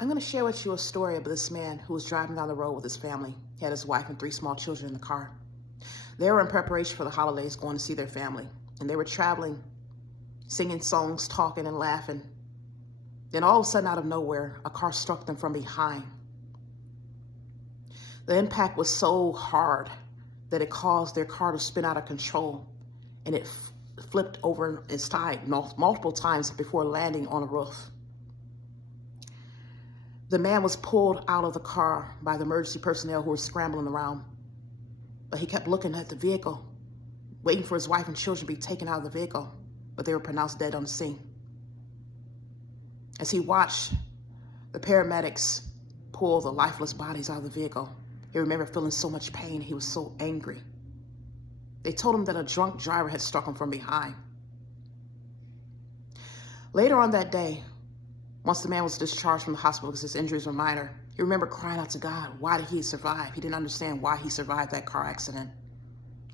I'm going to share with you a story of this man who was driving down the road with his family. He had his wife and 3 small children in the car. They were in preparation for the holidays, going to see their family. And they were traveling, singing songs, talking and laughing. Then all of a sudden, out of nowhere, a car struck them from behind. The impact was so hard that it caused their car to spin out of control, and it flipped over its side multiple times before landing on a roof. The man was pulled out of the car by the emergency personnel who were scrambling around, but he kept looking at the vehicle, waiting for his wife and children to be taken out of the vehicle, but they were pronounced dead on the scene. As he watched the paramedics pull the lifeless bodies out of the vehicle, he remembered feeling so much pain. He was so angry. They told him that a drunk driver had struck him from behind. Later on that day, once the man was discharged from the hospital because his injuries were minor, he remembered crying out to God, why did he survive? He didn't understand why he survived that car accident.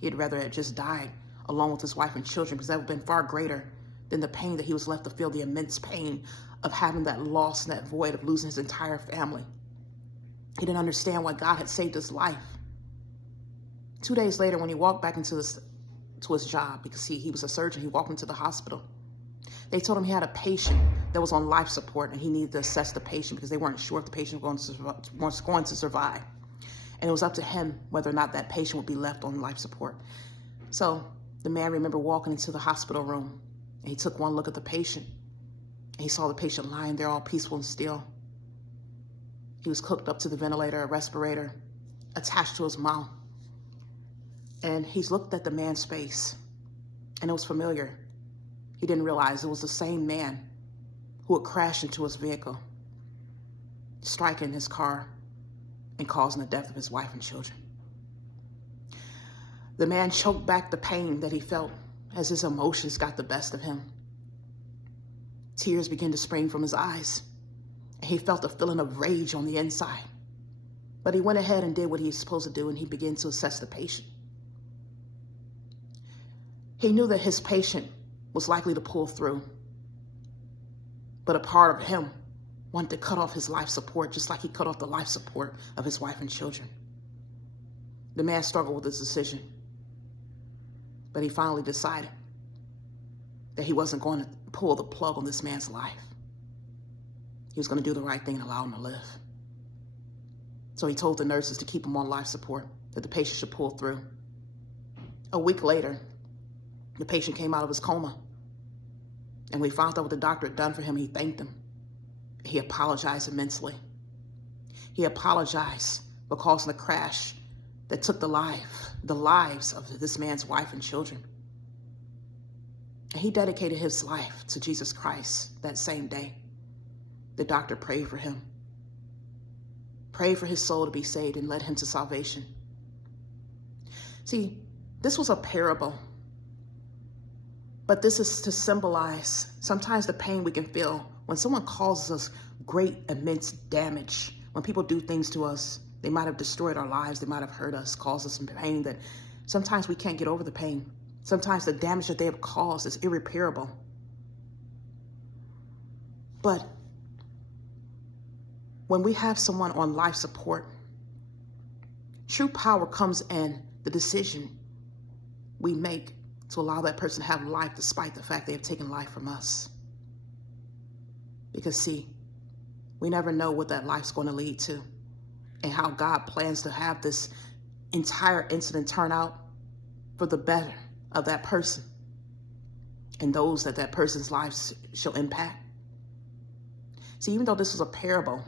He'd rather have just died along with his wife and children, because that would have been far greater than the pain that he was left to feel, the immense pain of having that loss and that void of losing his entire family. He didn't understand why God had saved his life. 2 days later, when he walked back into his job, because he was a surgeon, he walked into the hospital. They told him he had a patient that was on life support, and he needed to assess the patient because they weren't sure if the patient was going to survive. And it was up to him whether or not that patient would be left on life support. So the man remembered walking into the hospital room, and he took one look at the patient, and he saw the patient lying there all peaceful and still. He was hooked up to the ventilator, a respirator, attached to his mouth. And he's looked at the man's face, and it was familiar. He didn't realize it was the same man who had crashed into his vehicle, striking his car and causing the death of his wife and children. The man choked back the pain that he felt as his emotions got the best of him. Tears began to spring from his eyes, and he felt a feeling of rage on the inside. But he went ahead and did what he was supposed to do, and he began to assess the patient. He knew that his patient was likely to pull through, but a part of him wanted to cut off his life support, just like he cut off the life support of his wife and children. The man struggled with his decision, but he finally decided that he wasn't going to pull the plug on this man's life. He was going to do the right thing and allow him to live. So he told the nurses to keep him on life support, that the patient should pull through. A week later, the patient came out of his coma, and we found out what the doctor had done for him. He thanked him. He apologized immensely. He apologized for causing the crash that took the lives of this man's wife and children. And he dedicated his life to Jesus Christ that same day. The doctor prayed for him, prayed for his soul to be saved, and led him to salvation. See, this was a parable, but this is to symbolize sometimes the pain we can feel when someone causes us great, immense damage. When people do things to us, they might have destroyed our lives, they might have hurt us, caused us some pain that sometimes we can't get over the pain. Sometimes the damage that they have caused is irreparable. But when we have someone on life support, true power comes in the decision we make to allow that person to have life despite the fact they have taken life from us. Because see, we never know what that life's going to lead to and how God plans to have this entire incident turn out for the better of that person and those that that person's lives shall impact. See, even though this was a parable,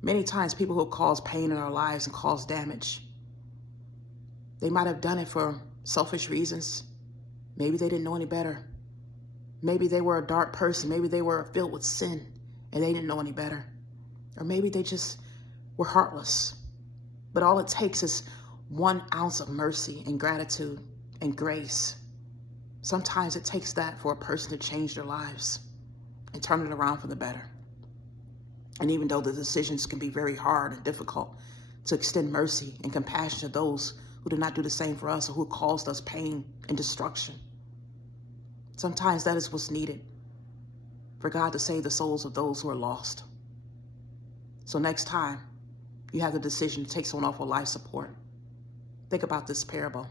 many times people who cause pain in our lives and cause damage, they might have done it for selfish reasons. Maybe they didn't know any better. Maybe they were a dark person. Maybe they were filled with sin and they didn't know any better. Or maybe they just were heartless. But all it takes is 1 ounce of mercy and gratitude and grace. Sometimes it takes that for a person to change their lives and turn it around for the better. And even though the decisions can be very hard and difficult, to extend mercy and compassion to those who did not do the same for us or who caused us pain and destruction. Sometimes that is what's needed for God to save the souls of those who are lost. So next time you have the decision to take someone off of life support, think about this parable.